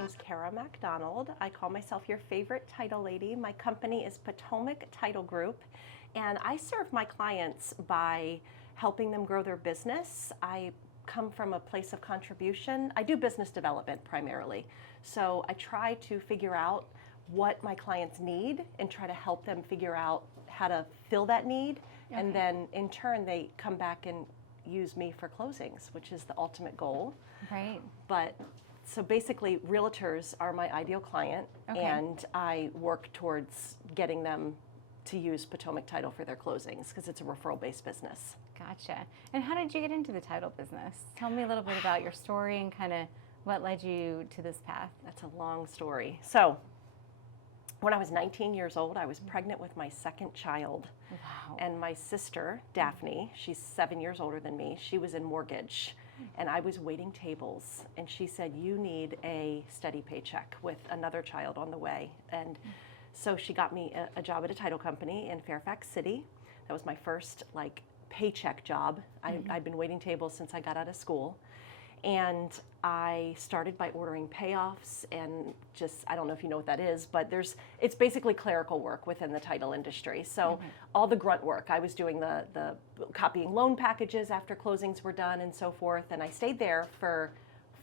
name's Kara Macdonald. I call myself your favorite title lady. My company is Potomac Title Group, and I serve my clients by helping them grow their business. I come from a place of contribution. I do business development primarily, so I try to figure out what my clients need and try to help them figure out how to fill that need, and then in turn they come back and use me for closings, which is the ultimate goal. Right. But so basically, realtors are my ideal client, and I work towards getting them to use Potomac Title for their closings because it's a referral-based business. Gotcha. And how did you get into the title business? Tell me a little bit about your story and kind of what led you to this path. That's a long story. So when I was 19 years old, I was pregnant with my second child. Wow. And my sister, Daphne, she's 7 years older than me, she was in mortgage. And I was waiting tables. And she said, you need a steady paycheck with another child on the way. And so she got me a job at a title company in Fairfax City. That was my first paycheck job. I'd been waiting tables since I got out of school. And I started by ordering payoffs and just, I don't know if you know what that is, but it's basically clerical work within the title industry. So all the grunt work, I was doing the copying loan packages after closings were done and so forth. And I stayed there for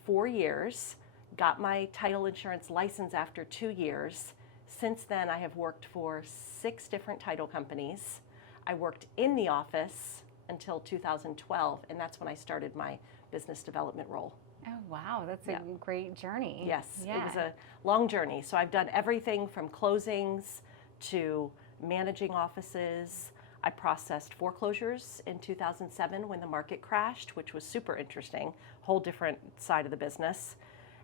4 years, got my title insurance license after 2 years. Since then, I have worked for 6 different title companies. I worked in the office until 2012, and that's when I started my business development role. Oh, wow. That's a great journey. Yes, Yeah. It was a long journey. So I've done everything from closings to managing offices. I processed foreclosures in 2007 when the market crashed, which was super interesting, whole different side of the business.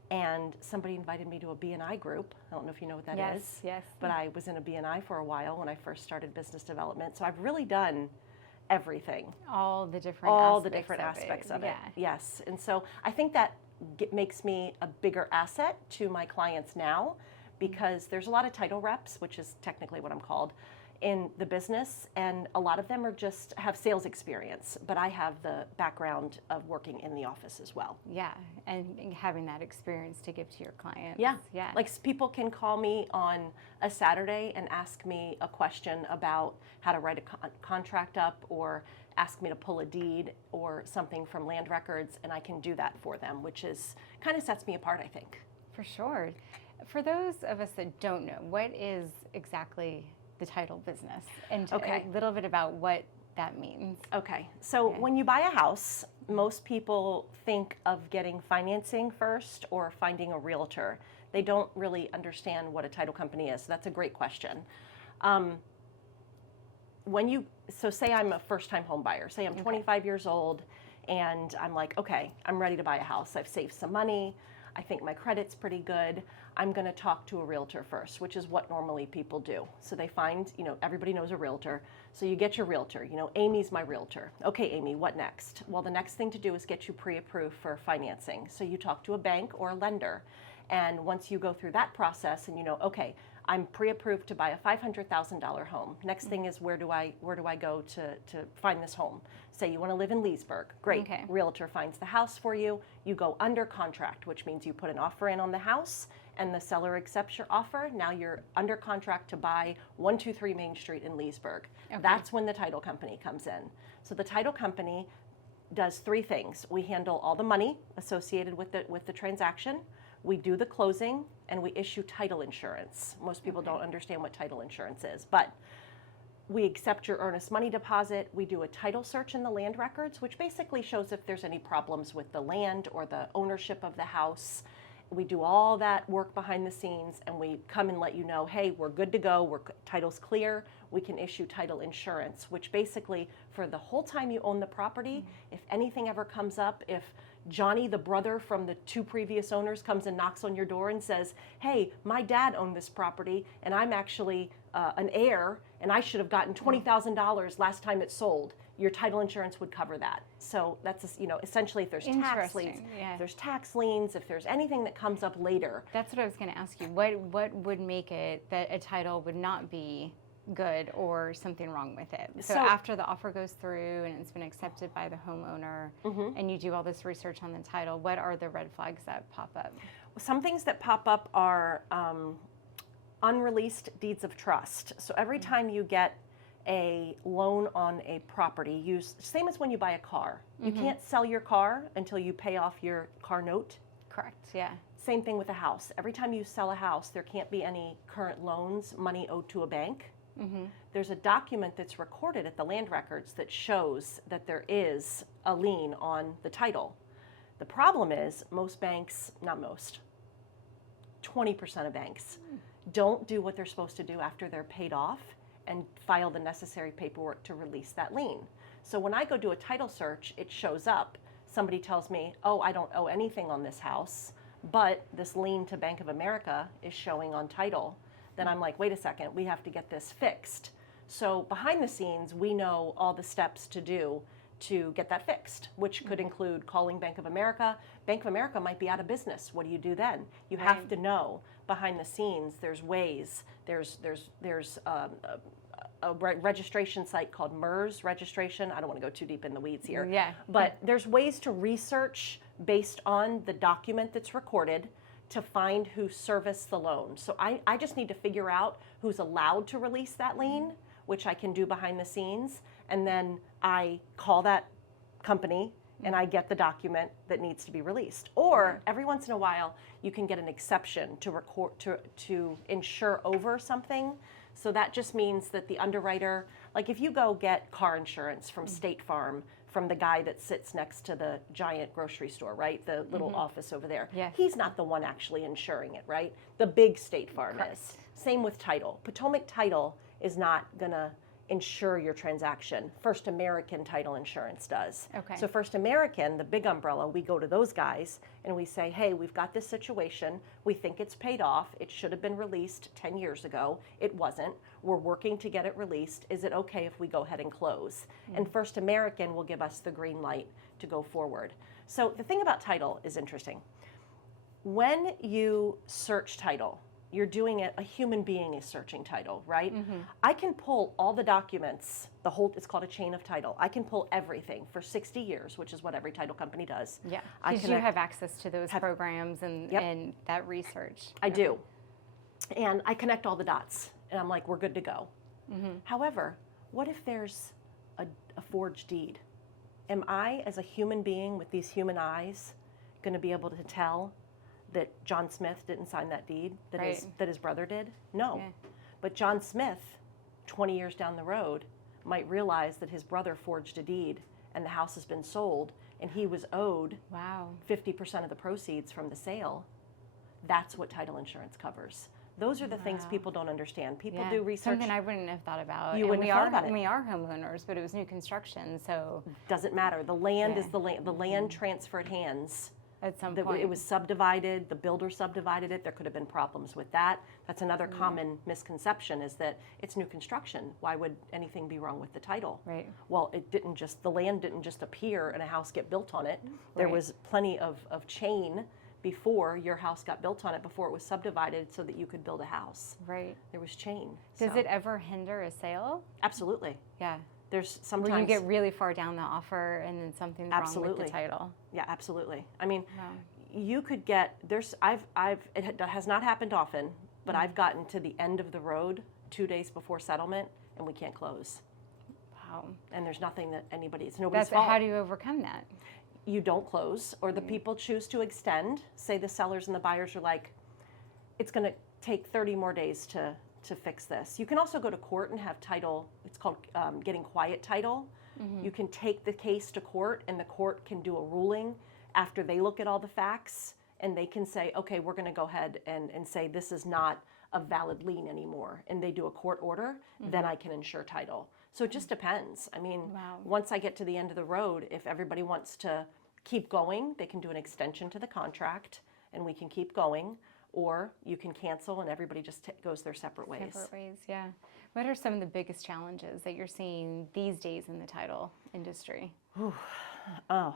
And somebody invited me to a B&I group. I don't know if you know what that is. Yes. But I was in a B&I for a while when I first started business development. So I've really done everything. All the different aspects of it. Yes. And so I think that makes me a bigger asset to my clients now because there's a lot of title reps, which is technically what I'm called, in the business, and a lot of them are just have sales experience, but I have the background of working in the office as well. Yeah, and having that experience to give to your clients. Yeah. Like people can call me on a Saturday and ask me a question about how to write a contract up or ask me to pull a deed or something from land records, and I can do that for them, which is kind of sets me apart, I think. For sure. For those of us that don't know, what is exactly the title business, and a little bit about what that means. Okay, so when you buy a house, most people think of getting financing first or finding a realtor. They don't really understand what a title company is, so that's a great question. So say I'm a first-time home buyer, say I'm 25 years old, and I'm like, okay, I'm ready to buy a house. I've saved some money. I think my credit's pretty good. I'm going to talk to a realtor first, which is what normally people do. So they find, everybody knows a realtor. So you get your realtor. Amy's my realtor. Okay, Amy, what next? Well, the next thing to do is get you pre-approved for financing. So you talk to a bank or a lender. And once you go through that process and okay, I'm pre-approved to buy a $500,000 home. Next thing is where do I go to find this home? Say you want to live in Leesburg. Great. Okay. Realtor finds the house for you. You go under contract, which means you put an offer in on the house and the seller accepts your offer. Now you're under contract to buy 123 Main Street in Leesburg. Okay. That's when the title company comes in. So the title company does 3 things. We handle all the money associated with the transaction. We do the closing, and we issue title insurance. Most people don't understand what title insurance is, but we accept your earnest money deposit. We do a title search in the land records, which basically shows if there's any problems with the land or the ownership of the house. We do all that work behind the scenes, and we come and let you know, hey, we're good to go, title's clear, we can issue title insurance, which basically, for the whole time you own the property, if anything ever comes up, if Johnny, the brother from the 2 previous owners, comes and knocks on your door and says, hey, my dad owned this property, and I'm actually an heir, and I should have gotten $20,000 last time it sold, your title insurance would cover that. So that's, essentially if there's tax liens, if there's tax liens, if there's anything that comes up later. That's what I was going to ask you. What would make it that a title would not be good or something wrong with it? So after the offer goes through and it's been accepted by the homeowner and you do all this research on the title, what are the red flags that pop up? Some things that pop up are unreleased deeds of trust. So every time you get a loan on a property, same as when you buy a car. You can't sell your car until you pay off your car note. Correct, yeah. Same thing with a house. Every time you sell a house, there can't be any current loans, money owed to a bank. There's a document that's recorded at the land records that shows that there is a lien on the title. The problem is most banks, not most, 20% of banks don't do what they're supposed to do after they're paid off and file the necessary paperwork to release that lien. So when I go do a title search, it shows up. Somebody tells me, oh, I don't owe anything on this house, but this lien to Bank of America is showing on title. Then I'm like, wait a second, we have to get this fixed. So behind the scenes, we know all the steps to do to get that fixed, which could include calling Bank of America. Bank of America might be out of business. What do you do then? You have to know behind the scenes. There's ways. There's a registration site called MERS registration. I don't want to go too deep in the weeds here. Yeah. But there's ways to research based on the document that's recorded to find who serviced the loan. So I just need to figure out who's allowed to release that lien, which I can do behind the scenes, and then I call that company and I get the document that needs to be released. Or every once in a while, you can get an exception to insure over something. So that just means that the underwriter, like if you go get car insurance from State Farm, from the guy that sits next to the giant grocery store, right? The little office over there. Yes. He's not the one actually insuring it, right? The big State Farm Correct. is. Same with title. Potomac Title is not gonna insure your transaction. First American Title Insurance does. Okay. So First American, the big umbrella, we go to those guys and we say, hey, we've got this situation. We think it's paid off. It should have been released 10 years ago. It wasn't. We're working to get it released. Is it okay if we go ahead and close? And First American will give us the green light to go forward. So the thing about title is interesting. When you search title, you're doing it, a human being is searching title, right? I can pull all the documents, it's called a chain of title. I can pull everything for 60 years, which is what every title company does. Yeah, because you have access to those programs and that research. I do. And I connect all the dots, and I'm like, we're good to go. However, what if there's a forged deed? Am I, as a human being with these human eyes, going to be able to tell that John Smith didn't sign that deed, that his brother did? No. Yeah. But John Smith, 20 years down the road, might realize that his brother forged a deed and the house has been sold and he was owed 50% of the proceeds from the sale. That's what title insurance covers. Those are the things people don't understand. People do research. Something I wouldn't have thought about. You wouldn't have thought about it. We are homeowners, but it was new construction, so. Doesn't matter. The land is the land. The land transferred hands. At some point. It was subdivided, the builder subdivided it, there could have been problems with that. That's another common misconception, is that it's new construction. Why would anything be wrong with the title? Right. Well, the land didn't just appear and a house get built on it. There was plenty of chain before your house got built on it, before it was subdivided so that you could build a house. Right. There was chain. Does it ever hinder a sale? Absolutely. Yeah. There's sometimes where you get really far down the offer and then something's wrong with the title. Yeah, absolutely. I mean, you could get it has not happened often, but I've gotten to the end of the road 2 days before settlement and we can't close. Wow. And there's nothing that it's nobody's fault. How do you overcome that? You don't close, or the people choose to extend. Say the sellers and the buyers are like, it's going to take 30 more days to fix this. You can also go to court and have title. It's called getting quiet title. You can take the case to court and the court can do a ruling after they look at all the facts, and they can say, okay, we're going to go ahead and say this is not a valid lien anymore, and they do a court order, then I can insure title. So it just depends. I mean, once I get to the end of the road, if everybody wants to keep going, they can do an extension to the contract and we can keep going. Or you can cancel and everybody just goes their separate ways. Separate ways, yeah. What are some of the biggest challenges that you're seeing these days in the title industry? Oh,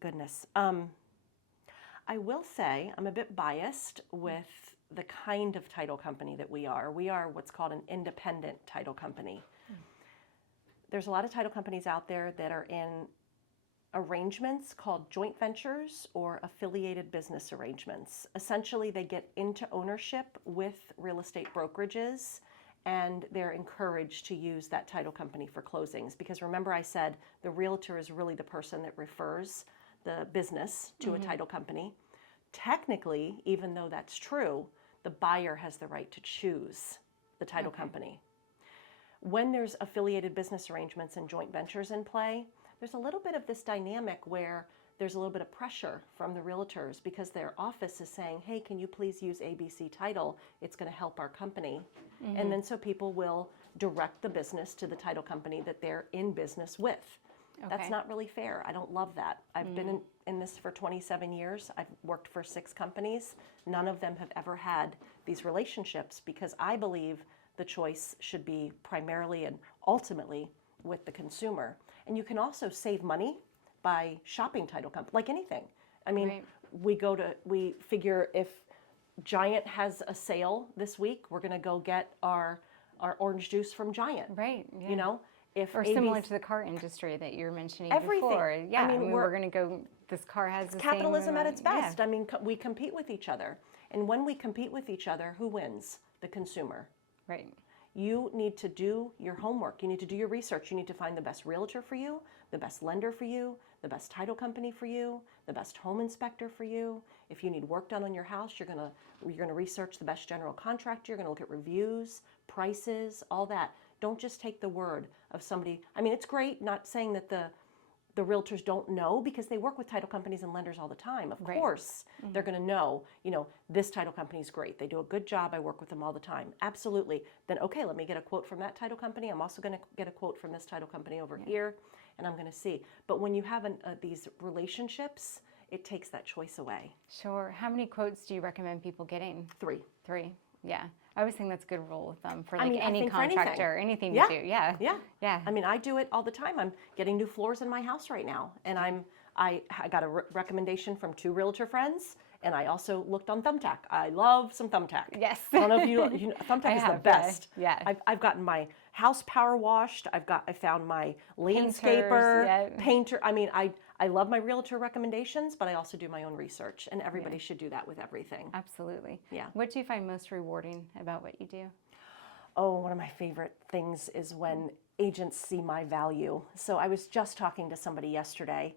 goodness. I will say I'm a bit biased with the kind of title company that we are. We are what's called an independent title company. There's a lot of title companies out there that are in arrangements called joint ventures or affiliated business arrangements. Essentially, they get into ownership with real estate brokerages, and they're encouraged to use that title company for closings. Because remember, I said the realtor is really the person that refers the business to a title company. Technically, even though that's true, the buyer has the right to choose the title company. When there's affiliated business arrangements and joint ventures in play, there's a little bit of this dynamic where there's a little bit of pressure from the realtors because their office is saying, hey, can you please use ABC Title? It's going to help our company. And then so people will direct the business to the title company that they're in business with. That's not really fair. I don't love that. I've been in this for 27 years. I've worked for 6 companies. None of them have ever had these relationships because I believe the choice should be primarily and ultimately with the consumer. And you can also save money by shopping title company, like anything. I mean, we figure if Giant has a sale this week, we're going to go get our orange juice from Giant. Right. Yeah. You know, or similar to the car industry that you were mentioning everything. Before. Yeah, I mean we're going to go, this car has the capitalism same at its best. Yeah. I mean, we compete with each other. And when we compete with each other, who wins? The consumer. Right. You need to do your homework. You need to do your research. You need to find the best realtor for you, the best lender for you, the best title company for you, the best home inspector for you. If you need work done on your house, you're gonna research the best general contractor. You're gonna look at reviews, prices, all that. Don't just take the word of somebody. I mean, it's great, not saying that the realtors don't know, because they work with title companies and lenders all the time. Of course, they're going to know, this title company is great. They do a good job. I work with them all the time. Absolutely. Then, okay, let me get a quote from that title company. I'm also going to get a quote from this title company over here, and I'm going to see. But when you have these relationships, it takes that choice away. Sure. How many quotes do you recommend people getting? 3. 3. Yeah. I always think that's a good rule with them for like I any think contractor, anything yeah. you do. Yeah. Yeah. Yeah. I mean, I do it all the time. I'm getting new floors in my house right now, and I got a recommendation from 2 realtor friends, and I also looked on Thumbtack. I love some Thumbtack. Yes. I don't know if you Thumbtack is the best. Yeah. I've gotten my house power washed. I found my landscaper, painter. I mean, I love my realtor recommendations, but I also do my own research, and everybody should do that with everything. Absolutely. Yeah. What do you find most rewarding about what you do? Oh, one of my favorite things is when agents see my value. So I was just talking to somebody yesterday,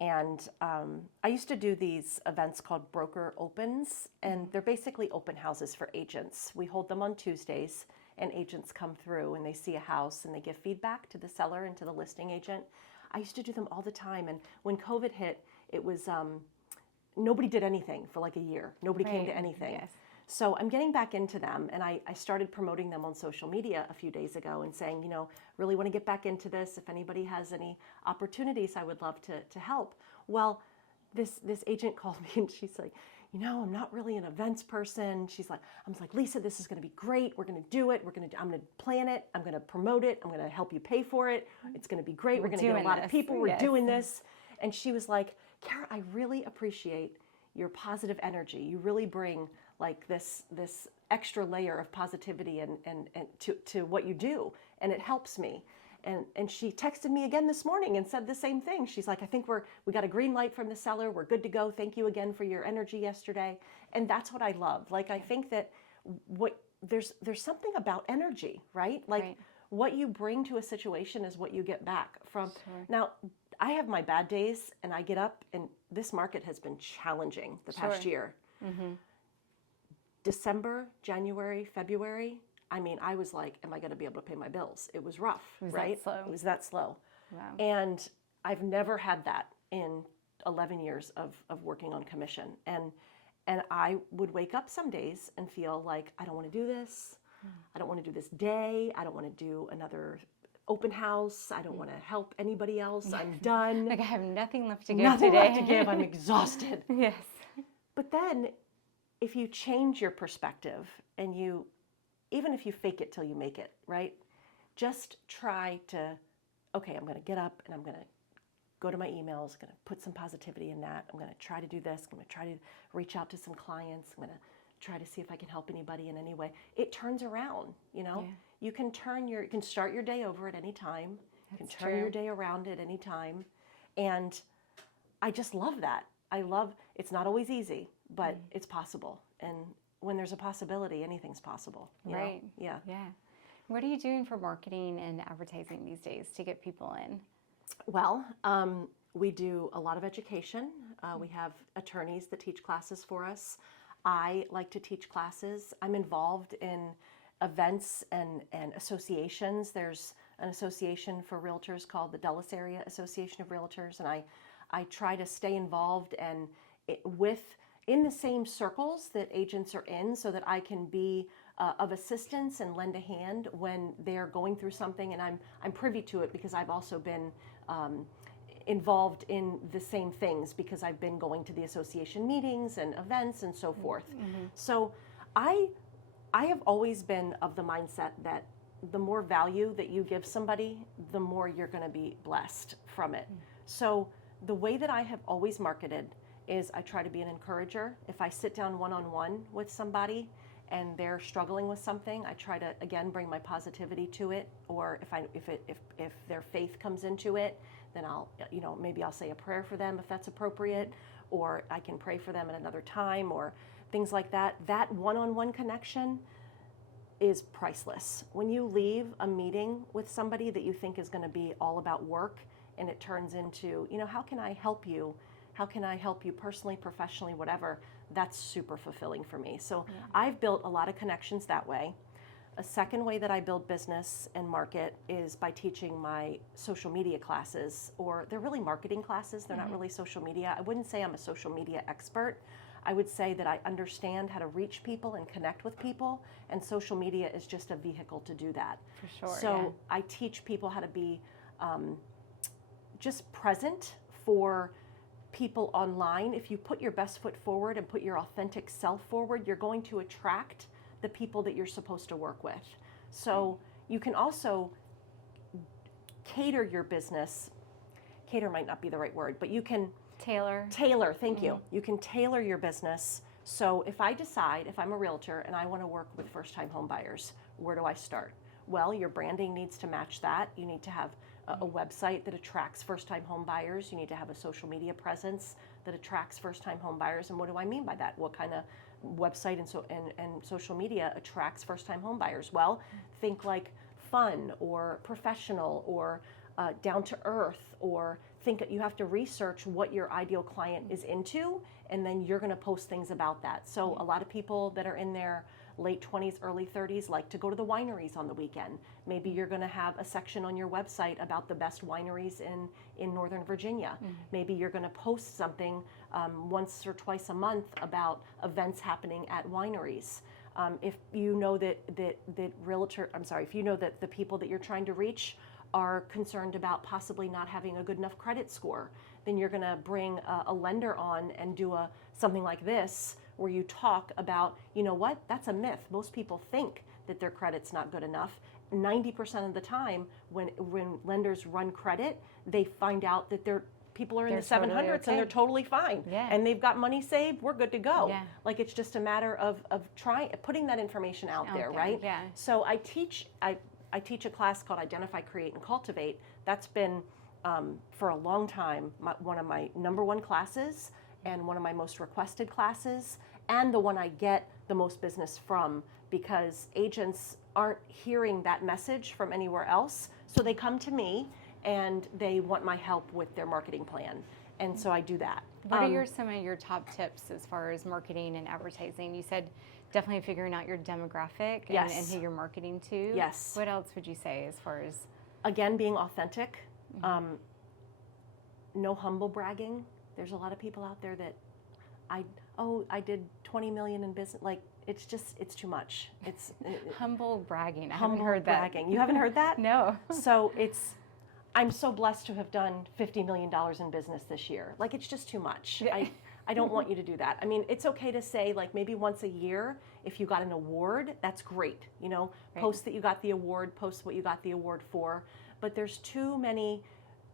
and I used to do these events called broker opens, and they're basically open houses for agents. We hold them on Tuesdays, and agents come through and they see a house and they give feedback to the seller and to the listing agent. I used to do them all the time, and when COVID hit, it was nobody did anything for like a year. Nobody came to anything. Yes. So I'm getting back into them, and I started promoting them on social media a few days ago and saying, really want to get back into this. If anybody has any opportunities, I would love to help. Well, this agent called me, and she's like, I'm not really an events person. I was like, Lisa, this is going to be great. We're going to do it. I'm going to plan it. I'm going to promote it. I'm going to help you pay for it. It's going to be great. We're going to get a lot of people. We're doing this. And she was like, Kara, I really appreciate your positive energy. You really bring like this extra layer of positivity and to what you do, and it helps me. And she texted me again this morning and said the same thing. She's like, I think we got a green light from the seller. We're good to go. Thank you again for your energy yesterday. And that's what I love. Like, I think that there's something about energy, right? Like what you bring to a situation is what you get back from. Sure. Now, I have my bad days, and I get up, and this market has been challenging the past year. Mm-hmm. December, January, February, I mean, I was like, am I going to be able to pay my bills? It was rough, right? It was that slow. Wow. And I've never had that in 11 years of working on commission. And I would wake up some days and feel like, I don't want to do this. I don't want to do this day. I don't want to do another open house. I don't want to help anybody else. I'm done. Like, I have nothing left to give nothing today. left to give. I'm exhausted. Yes. But then if you change your perspective, and even if you fake it till you make it, right? Just try to, okay, I'm going to get up and I'm going to go to my emails, going to put some positivity in that. I'm going to try to do this. I'm going to try to reach out to some clients. I'm going to try to see if I can help anybody in any way. It turns around, Yeah. You can start your day over at any time. You can turn your day around at any time. And I just love that. It's not always easy, but it's possible. And when there's a possibility, anything's possible. You know? Yeah. Yeah. What are you doing for marketing and advertising these days to get people in? Well, we do a lot of education. We have attorneys that teach classes for us. I like to teach classes. I'm involved in events and associations. There's an association for realtors called the Dulles Area Association of Realtors, and I try to stay involved and in the same circles that agents are in, so that I can be of assistance and lend a hand when they're going through something, and I'm privy to it because I've also been involved in the same things because I've been going to the association meetings and events and so forth. So I have always been of the mindset that the more value that you give somebody, the more you're going to be blessed from it. So the way that I have always marketed is I try to be an encourager. If I sit down one-on-one with somebody and they're struggling with something, I try to, again, bring my positivity to it. Or if their faith comes into it, then maybe I'll say a prayer for them if that's appropriate, or I can pray for them at another time, or things like that. That one-on-one connection is priceless. When you leave a meeting with somebody that you think is going to be all about work, and it turns into, how can I help you? How can I help you personally, professionally, whatever? That's super fulfilling for me. So I've built a lot of connections that way. A second way that I build business and market is by teaching my social media classes, or they're really marketing classes. They're not really social media. I wouldn't say I'm a social media expert. I would say that I understand how to reach people and connect with people, and social media is just a vehicle to do that. For sure. So I teach people how to be just present for people online. If you put your best foot forward and put your authentic self forward, you're going to attract the people that you're supposed to work with. So you can also cater your business. Cater might not be the right word, but you can Tailor, thank you. You can tailor your business. So if I decide, if I'm a realtor and I want to work with first-time home buyers, where do I start? Well, your branding needs to match that. You need to have a website that attracts first-time home buyers. You need to have a social media presence that attracts first-time home buyers. And what do I mean by that? What kind of website and social media attracts first-time home buyers? Well, think like fun or professional or down to earth, or think you have to research what your ideal client is into, and then you're going to post things about that. So a lot of people that are in their late 20s, early 30s like to go to the wineries on the weekend. Maybe you're going to have a section on your website about the best wineries in Northern Virginia. Maybe you're going to post something once or twice a month about events happening at wineries. If you know that if you know that the people that you're trying to reach are concerned about possibly not having a good enough credit score, then you're going to bring a lender on and do something like this, where you talk about, what, that's a myth. Most people think that their credit's not good enough. 90% of the time, when lenders run credit, they find out that people are in the 700s totally okay. And they're totally fine. Yeah. And they've got money saved, we're good to go. Yeah. Like, it's just a matter of putting that information out there, right? Yeah. So I teach a class called Identify, Create, and Cultivate. That's been, for a long time, one of my number one classes and one of my most requested classes, and the one I get the most business from, because agents aren't hearing that message from anywhere else. So they come to me and they want my help with their marketing plan. And so I do that. What are some of your top tips as far as marketing and advertising? You said definitely figuring out your demographic and who you're marketing to. Yes. What else would you say as far as? Again, being authentic. No humble bragging. There's a lot of people out there that I did 20 million in business. Like, it's too much. It's humble bragging. I haven't heard that. Bragging. You haven't heard that? No. So I'm so blessed to have done $50 million in business this year. Like, it's just too much. I don't want you to do that. I mean, it's okay to say, like, maybe once a year, if you got an award, that's great. Right. Post that you got the award, post what you got the award for. But there's too many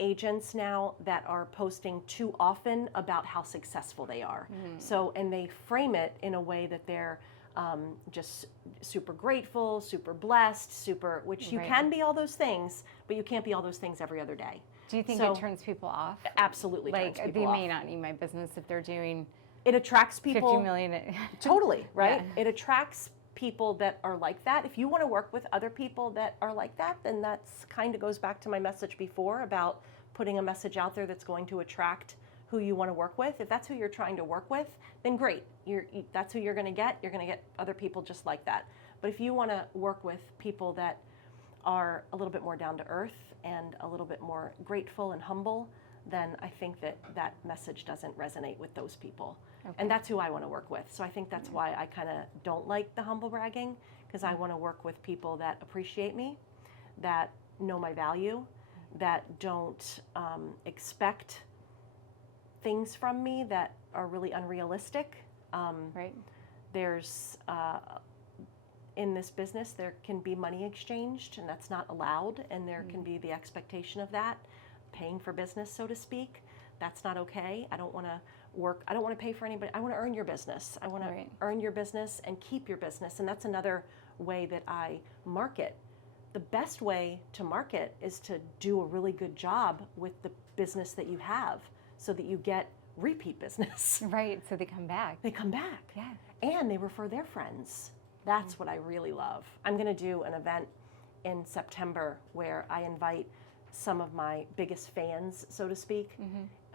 agents now that are posting too often about how successful they are. So, and they frame it in a way that they're just super grateful, super blessed, which you can be all those things, but you can't be all those things every other day. Do you think So, it turns people off? Absolutely turns Like, people they off. may not need my business if they're doing It attracts people. 50 million. Totally, right? Yeah. It attracts people that are like that. If you want to work with other people that are like that, then that's kind of goes back to my message before about putting a message out there that's going to attract who you want to work with. If that's who you're trying to work with, then great. That's who you're going to get. You're going to get other people just like that. But if you want to work with people that are a little bit more down to earth and a little bit more grateful and humble, then I think that message doesn't resonate with those people. Okay. And that's who I want to work with. So I think that's why I kind of don't like the humble bragging, because I want to work with people that appreciate me, that know my value, that don't expect things from me that are really unrealistic. Right. There's, in this business, there can be money exchanged, and that's not allowed, and there can be the expectation of that, paying for business, so to speak. That's not okay. I don't want to pay for anybody. I want to earn your business. I want to earn your business and keep your business, and that's another way that I market. The best way to market is to do a really good job with the business that you have so that you get repeat business. Right, so they come back. They come back. Yeah. And they refer their friends. That's what I really love. I'm going to do an event in September where I invite some of my biggest fans, so to speak,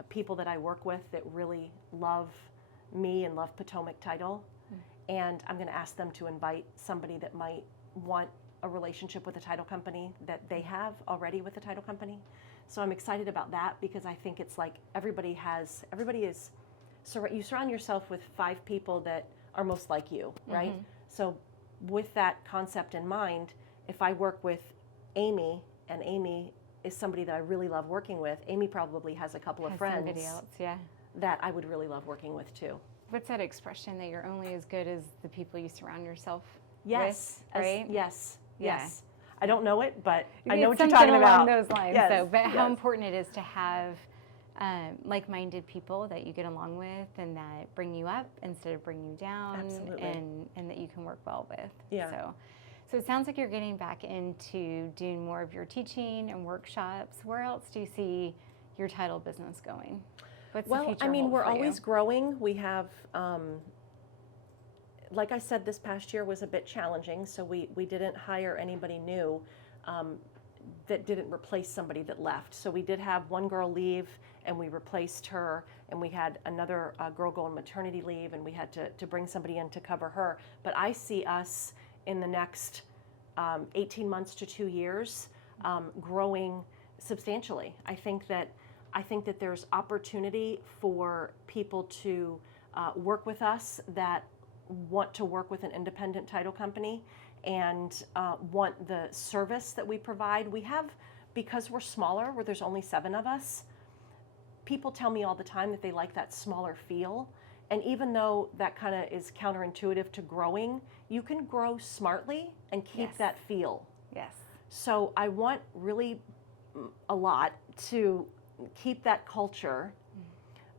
people that I work with that really love me and love Potomac Title. And I'm going to ask them to invite somebody that might want a relationship with a title company that they have already with a title company. So I'm excited about that because I think it's like you surround yourself with 5 people that are most like you, right? So with that concept in mind, if I work with Amy, and Amy is somebody that I really love working with, Amy probably has a couple of friends somebody else, yeah. that I would really love working with too. What's that expression that you're only as good as the people you surround yourself Yes, with, right? Yes. Yeah. I don't know it, but I It's know what you're something talking about. along those lines. Yes, So, but how yes. important it is to have like-minded people that you get along with and that bring you up instead of bring you down. Absolutely. And that you can work well with. Yeah. So it sounds like you're getting back into doing more of your teaching and workshops. Where else do you see your title business going? What's the future hold we're for you? always growing. We have, like I said, this past year was a bit challenging, so we didn't hire anybody new that didn't replace somebody that left. So we did have one girl leave, and we replaced her, and we had another girl go on maternity leave, and we had to bring somebody in to cover her. But I see us in the next 18 months to 2 years growing substantially. I think that there's opportunity for people to work with us that want to work with an independent title company and want the service that we provide. We have, because we're smaller, where there's only 7 of us, people tell me all the time that they like that smaller feel. And even though that kind of is counterintuitive to growing, you can grow smartly and keep that feel. Yes. So I want really a lot to keep that culture,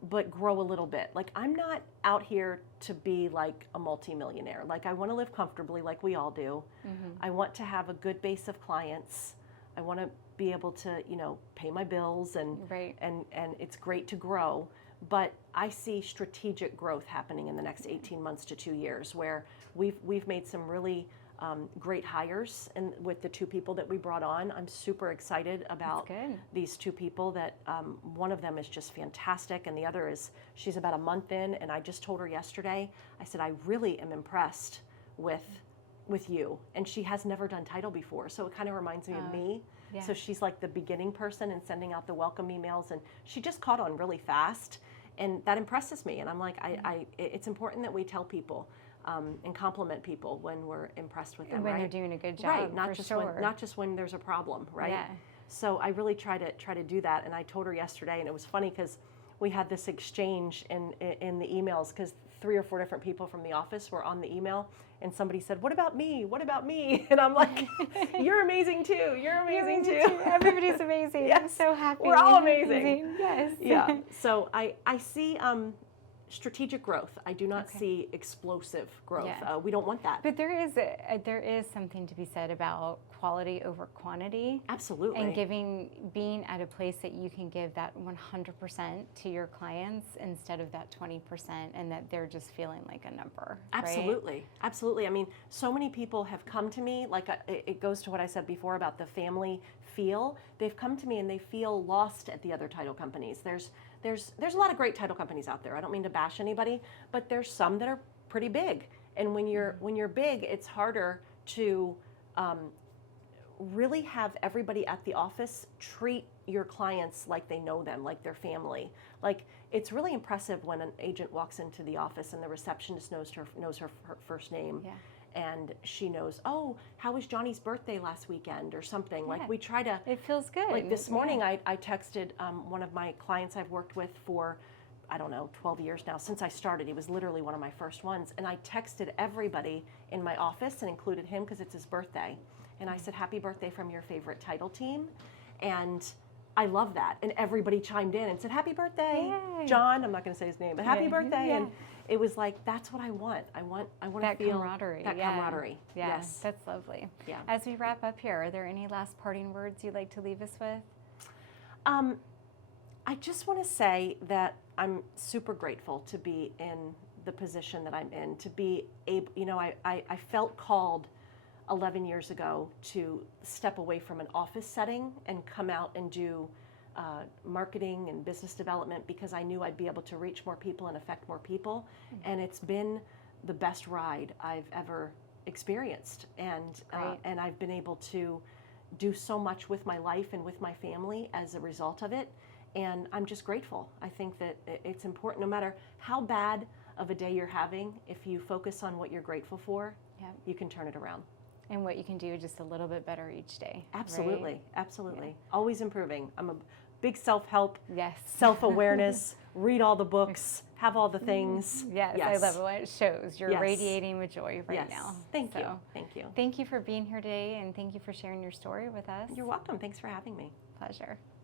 but grow a little bit. Like, I'm not out here to be like a multimillionaire. Like, I want to live comfortably like we all do. I want to have a good base of clients. I want to be able to, pay my bills and it's great to grow. But I see strategic growth happening in the next 18 months to 2 years, where we've made some really great hires, and with the 2 people that we brought on, I'm super excited about these 2 people. That one of them is just fantastic, and the other she's about a month in, and I just told her yesterday, I said, I really am impressed with you, and she has never done title before, so it kind of reminds me of me. Yeah. So she's like the beginning person and sending out the welcome emails, and she just caught on really fast, and that impresses me. And I'm like, it's important that we tell people and compliment people when we're impressed with them, when right? they're doing a good job, right? Not for just when there's a problem, right? Yeah. So I really try to do that, and I told her yesterday, and it was funny because we had this exchange in the emails, because 3 or 4 different people from the office were on the email, and somebody said, "What about me? What about me?" And I'm like, "You're amazing too. You're amazing too. Everybody's amazing. Yes. I'm so happy. We're all amazing. Yes. Yeah. So I see strategic growth. I do not see explosive growth. Yeah. We don't want that. But there is something to be said about quality over quantity. Absolutely. And being at a place that you can give that 100% to your clients instead of that 20%, and that they're just feeling like a number. Absolutely. Right? Absolutely. I mean, so many people have come to me, like it goes to what I said before about the family feel. They've come to me and they feel lost at the other title companies. There's a lot of great title companies out there. I don't mean to bash anybody, but there's some that are pretty big. And when you're big, it's harder to really have everybody at the office treat your clients like they know them, like their family. Like, it's really impressive when an agent walks into the office and the receptionist knows her first name. Yeah. And she knows, oh, how was Johnny's birthday last weekend or something. Yeah. Like, we try to. It feels good. Like this morning, I texted one of my clients I've worked with for, I don't know, 12 years now. Since I started, he was literally one of my first ones. And I texted everybody in my office and included him because it's his birthday. And I said, happy birthday from your favorite title team. And I love that. And everybody chimed in and said, happy birthday, Yay. John. I'm not going to say his name, but happy birthday. Yeah. And it was like, that's what I want. I want that to feel camaraderie. that camaraderie. Yeah, Yes. that's lovely. Yeah. As we wrap up here, are there any last parting words you'd like to leave us with? I just want to say that I'm super grateful to be in the position that I'm in, to be able, I felt called 11 years ago to step away from an office setting and come out and do marketing and business development because I knew I'd be able to reach more people and affect more people. Mm-hmm. And it's been the best ride I've ever experienced. And I've been able to do so much with my life and with my family as a result of it. And I'm just grateful. I think that it's important, no matter how bad of a day you're having, if you focus on what you're grateful for, you can turn it around. And what you can do just a little bit better each day. Absolutely, right? Absolutely. Yeah. Always improving. I'm a big self-help, yes, self-awareness, read all the books, have all the things. Yes, I love it. It shows. You're radiating with joy right now. Thank you. Thank you. Thank you for being here today, and thank you for sharing your story with us. You're welcome. Thanks for having me. Pleasure.